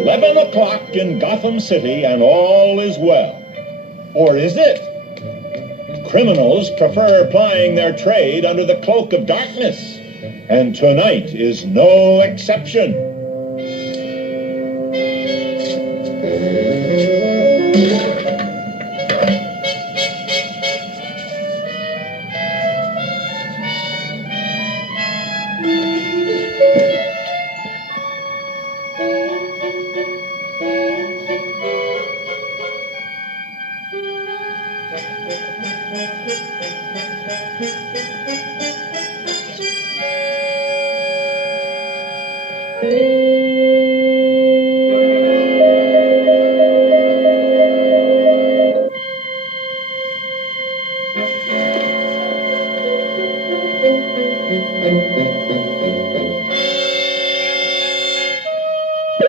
11 o'clock in Gotham City and all is well. Or is it? Criminals prefer plying their trade under the cloak of darkness, and tonight is no exception.